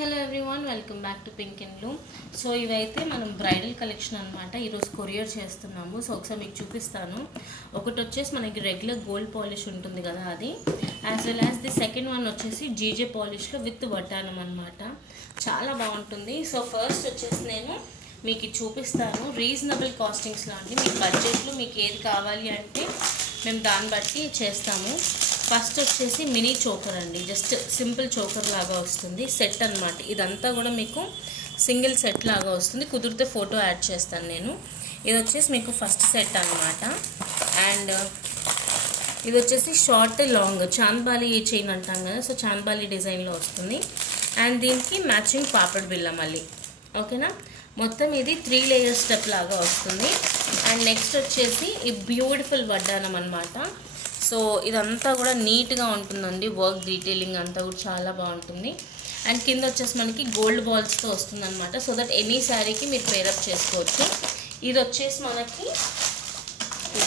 Hello everyone, welcome back to pink and Bloom. So ఇవైతే మనం bridal collection అనమాట. ఈరోజు కొరియర్ చేస్తున్నాము. సో ఒకసారి మీకు చూపిస్తాను. ఒకటి వచ్చేసి మనకి రెగ్యులర్ గోల్డ్ పాలిష్ ఉంటుంది కదా, అది as well as the second one వచ్చేసి జీజే పాలిష్లో విత్ వడ్డానం అనమాట. చాలా బాగుంటుంది. సో ఫస్ట్ వచ్చేసి నేను మీకు చూపిస్తాను. రీజనబుల్ కాస్టింగ్స్లో అండి. మీ బడ్జెట్లో మీకు ఏది కావాలి అంటే మేము దాన్ని బట్టి చేస్తాము. ఫస్ట్ వచ్చేసి మినీ చోకర్ అండి. జస్ట్ సింపుల్ చోకర్ లాగా వస్తుంది, సెట్ అనమాట. ఇదంతా కూడా మీకు సింగిల్ సెట్ లాగా వస్తుంది. కుదిరితే ఫోటో యాడ్ చేస్తాను నేను. ఇది వచ్చేసి మీకు ఫస్ట్ సెట్ అనమాట. అండ్ ఇది వచ్చేసి షార్ట్ లాంగ్ చాంద్బాలి చైన్ అంటాం కదా, సో చాంద్బాలి డిజైన్లో వస్తుంది. అండ్ దీనికి మ్యాచింగ్ పాపడ్ బిల్ల మళ్ళీ. ఓకేనా, మొత్తం ఇది 3 లేయర్ స్టెప్ లాగా వస్తుంది. అండ్ నెక్స్ట్ వచ్చేసి ఈ బ్యూటిఫుల్ వడ్డానం అనమాట. సో ఇదంతా కూడా నీట్గా ఉంటుందండి. వర్క్ డీటెయిలింగ్ అంతా కూడా చాలా బాగుంటుంది. అండ్ కింద వచ్చేసి మనకి గోల్డ్ బాల్స్తో వస్తుంది అనమాట. సో దట్ ఎనీ శారీకి మీరు పేరప్ చేసుకోవచ్చు. ఇది వచ్చేసి మనకి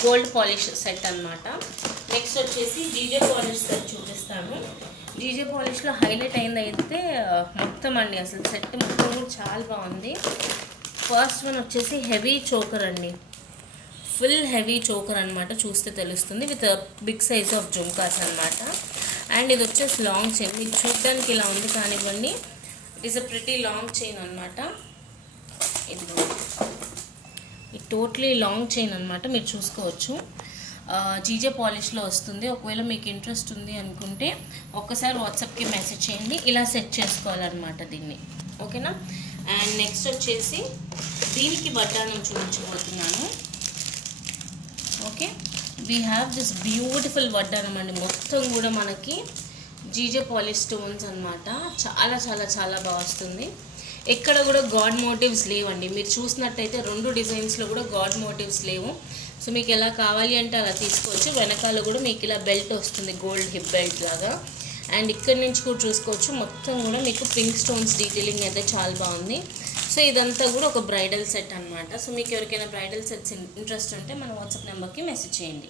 గోల్డ్ పాలిష్ సెట్ అనమాట. నెక్స్ట్ వచ్చేసి జీజే పాలిష్ సెట్ చూపిస్తాను. జీజే పాలిష్లో హైలైట్ అయింది అయితే మొత్తం అండి, అసలు సెట్ మొత్తం కూడా చాలా బాగుంది. ఫస్ట్ వన్ వచ్చేసి హెవీ చోకర్ అండి. ఫుల్ హెవీ చోకర్ అనమాట, చూస్తే తెలుస్తుంది. With big size of jhumkas అనమాట. అండ్ ఇది వచ్చేసి లాంగ్ చైన్. మీకు చూడడానికి ఇలా ఉంది కానివ్వండి, it is a pretty long chain అనమాట. ఇది టోటలీ లాంగ్ చైన్ అనమాట, మీరు చూసుకోవచ్చు. జీజే పాలిష్లో వస్తుంది. ఒకవేళ మీకు ఇంట్రెస్ట్ ఉంది అనుకుంటే ఒక్కసారి వాట్సాప్కి మెసేజ్ చేయండి. ఇలా సెట్ చేసుకోవాలన్నమాట దీన్ని. ఓకేనా. అండ్ నెక్స్ట్ వచ్చేసి దీనికి వడ్డానం చూపించబోతున్నాను. Okay, we have this beautiful వడ్డానం అండి. మొత్తం కూడా మనకి జీజే పాలిష్ స్టోన్స్ అనమాట. చాలా చాలా చాలా బాగా వస్తుంది. ఎక్కడ కూడా గాడ్ మోటివ్స్ లేవండి. మీరు చూసినట్టయితే 2 డిజైన్స్లో కూడా గాడ్ మోటివ్స్ లేవు. సో మీకు ఎలా కావాలి అంటే అలా తీసుకోవచ్చు. వెనకాల కూడా మీకు ఇలా బెల్ట్ వస్తుంది, గోల్డ్ హిప్ బెల్ట్ లాగా. అండ్ ఇక్కడ నుంచి కూడా చూసుకోవచ్చు, మొత్తం కూడా మీకు పింక్ స్టోన్స్ డీటెయిలింగ్ అయితే చాలా బాగుంది. సో ఇదంతా కూడా ఒక బ్రైడల్ సెట్ అనమాట. సో మీకు ఎవరికైనా బ్రైడల్ సెట్స్ ఇంట్రెస్ట్ ఉంటే మన వాట్సాప్ నెంబర్కి మెసేజ్ చేయండి.